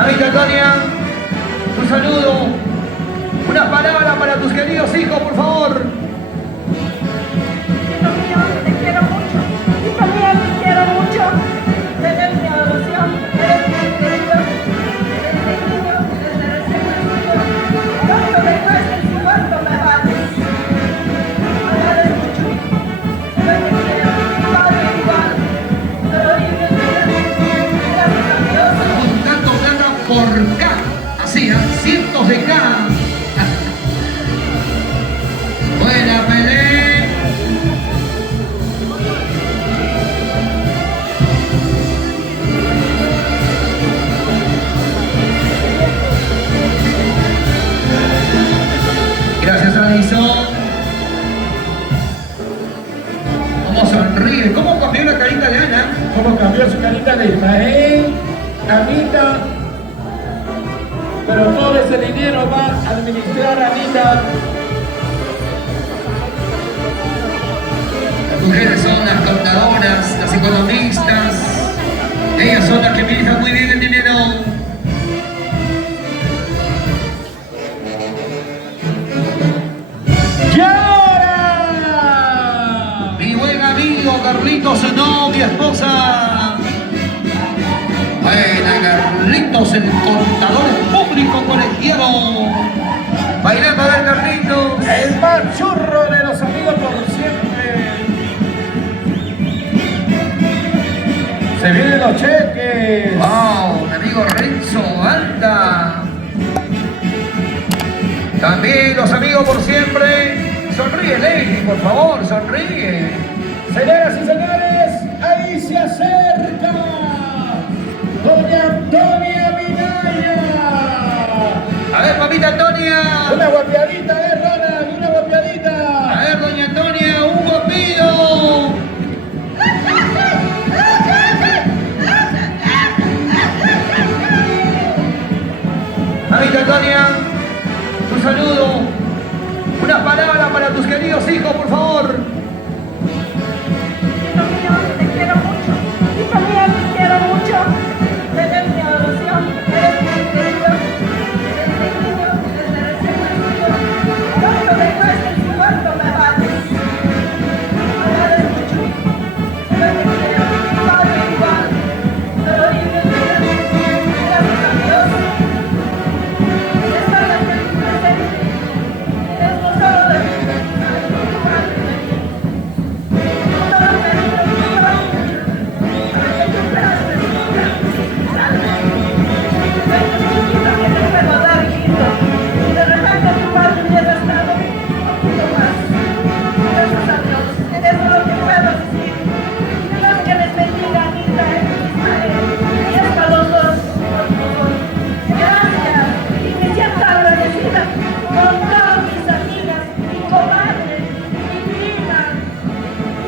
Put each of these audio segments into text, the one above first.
Amita Tonia, un saludo, unas palabras para tus queridos hijos, por favor. Hijo mío, te quiero mucho. Hijo mío, te quiero mucho. Eres mi adoración, eres mi querido. Eres mi niño, desde recién nacido. Cuánto me cuestas y cuánto me vales. Me vales mucho. Pero te quiero, padre igual. Pero dime, gracias a Dios. Juntando plata por K, así, cientos de K. Buena pelea. Gracias, Alison. ¿Cómo sonríe? ¿Cómo cambió la carita de Ana? ¿Cómo cambió su carita de Ismael, Anita? Pero todo ese dinero va a administrar Anita. Las mujeres son las contadoras, las economistas. Ellas son las que manejan muy bien el dinero. ¡Y ahora! Mi buen amigo Carlitos, su novia, esposa. Buena Carlitos, el contador público colegiado. Bailando a ver Carlitos. El más churro de los amigos por siempre. Se vienen los cheques. Wow, mi amigo Renzo Alta. También los amigos por siempre. Sonríe, Lady, por favor, sonríe. Señoras y señores, ahí se acerca Doña Antonia Minaya. A ver, papita Antonia. Una guapiadita, Ronald, una guapiadita. A ver, doña Antonia, un guapillo. Amita Antonia, un saludo, unas palabras para tus queridos hijos, por favor. Hijo mío, te quiero mucho. Hijo mío, te quiero mucho. Eres mi adoración, eres mi querido. Eres mi niño, desde recién nacido. Cuánto me cuestas y cuánto me vales. Me vales mucho. Pero te quiero, padre igual. Pero dime, gracias a Dios. Estás aquí presente. Eres no solo de mí, sino de tu padre.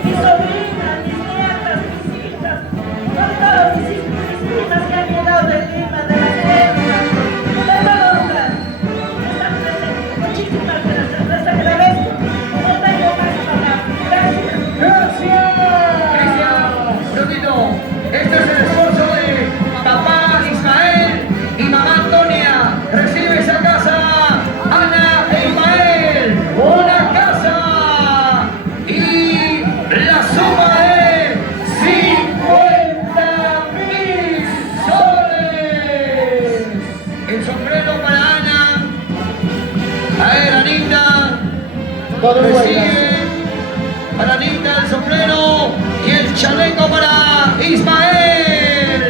Mis sobrinas, mis nietas, mis hijas, con todos mis primas que han llegado de Lima, de la Selva, de todo lugar. Están presentes. Muchísimas gracias. Les agradezco. No tengo más palabras. Gracias. ¡Gracias! Cristian, Brunito, este es el esfuerzo de papá Ismael y mamá Antonia. Recibe esa casa, Ana e Ismael. Una casa. Y la suma de 50.000 soles. El sombrero para Ana. A ver, Anita. Todo Recibe para Anita el sombrero y el chaleco para Ismael.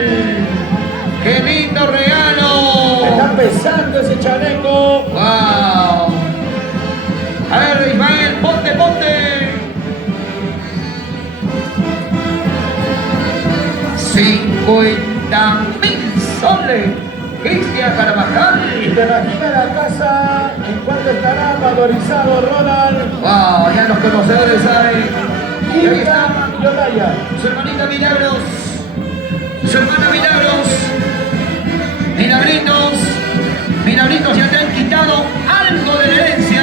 ¡Qué lindo regalo! Está pesando ese chaleco. ¡Wow! A ver, Ismael, ponte, ponte. 50.000 soles. Cristian Carvajal. ¿Y te imaginas la casa en cuánto estará valorizado, Ronald? ¡Wow! Ya los conocedores saben. Y ahí está Y Olaya. su hermanita Milagros. Su hermana Milagros. Milagritos. Milagritos ya te han quitado algo de la herencia.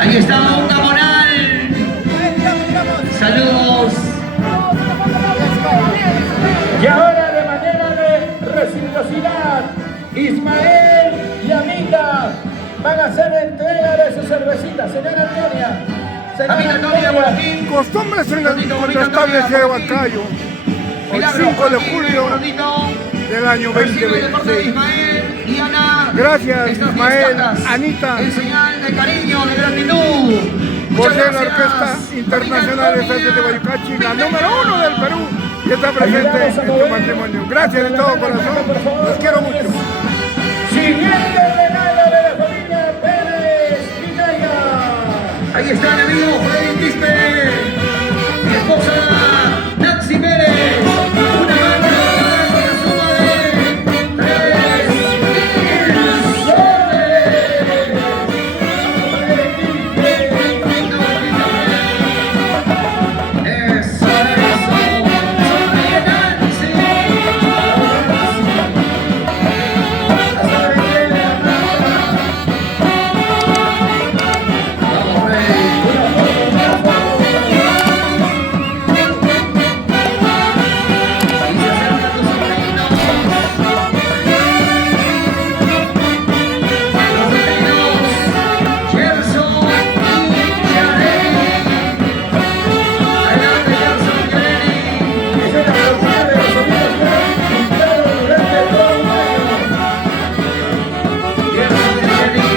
Ahí está un Gamonal. Saludos. Y ahora de mamita, señora Antonia. Mamita Antonia, boletín. Costumbres Mamita incontrastables de Huancayo. El Milagro, 5 de boletín, julio bonito. del año Recibe de parte de 2026. Ismael y Ana. Gracias, Estas Ismael, fiestas, Anita. en señal de cariño, de gratitud. Por Muchas ser la gracias. Orquesta Internacional de Mamita Salsa de Antonia. Guayucachi, la número 1 del Perú, que está presente en tu matrimonio. Gracias de todo corazón, los quiero mucho. Siguiente regalo de la familia Pérez Minaya. Ahí está el amigo Freddy Quispe, mi esposa Nancy Pérez, una mano con la suma de 3.000 soles. Eso, sonríe Nancy. Vamos, Freddy. Y se acerca tu sobrino. Los sobrinos, Gerson y Yareli. Adelante, Gerson y Yareli. Esa es la rutina de los amigos que han pintado durante todo un año. Gerson y Yareli.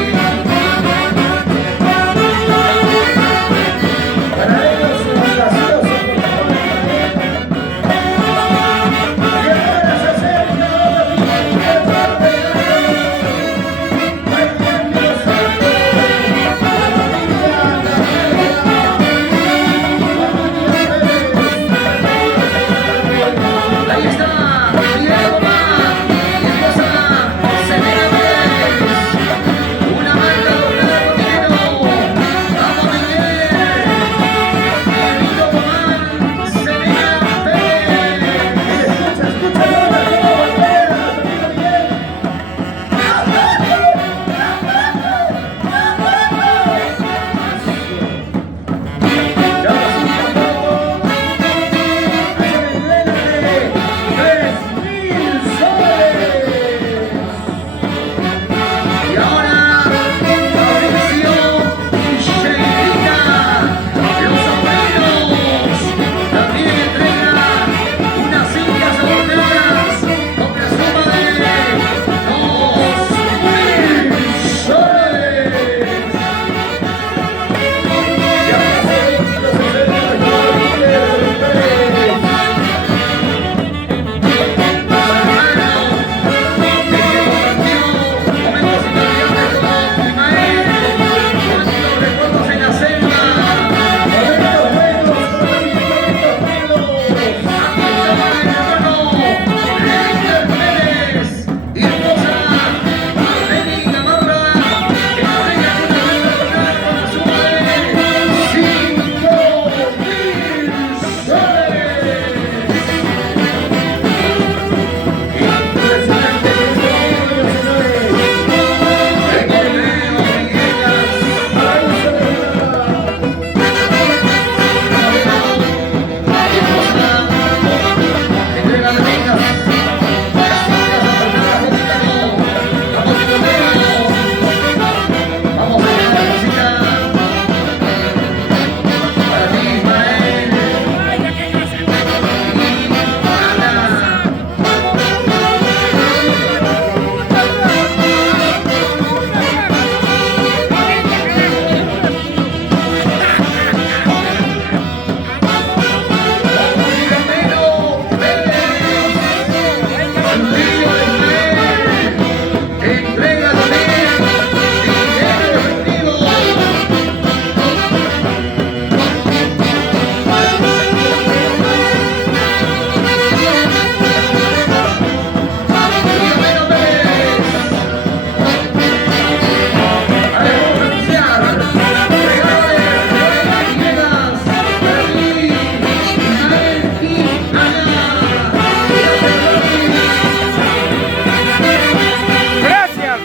Para ellos, un gracioso y ahora se acerca otra fiesta parte de la bailando la familia Ahí está, Miguel Gomá, mi esposa Selena Pérez, una marca doblada de dinero. Vamos, Miguel, Miguelito Gomá, Selena Pérez. Escucha ahora cómo golpea a tu amigo Miguel. Ya va sumando a Selena de 3.000 soles. Y ahora, Mauricio y Sheilita, los sobrinos, también entregan unas sillas adornadas con la suma de 2.000 soles. Ya pasaron los 60 Vamos a ver la música. Para ti, Ismael. Ana. Camilo Pérez. Camilo Ismael. Entrega también dinero efectivo. Camilo Pérez. Ahora vamos a anunciar regalo de Lorena Villegas para ti, Ismael y Ana. Gracias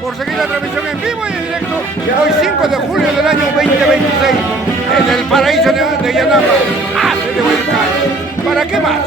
por seguir la transmisión en vivo y en directo. Hoy 5 de julio del año 2026 en el paraíso de Yanama, hace de Huaycayo. ¿Para qué más?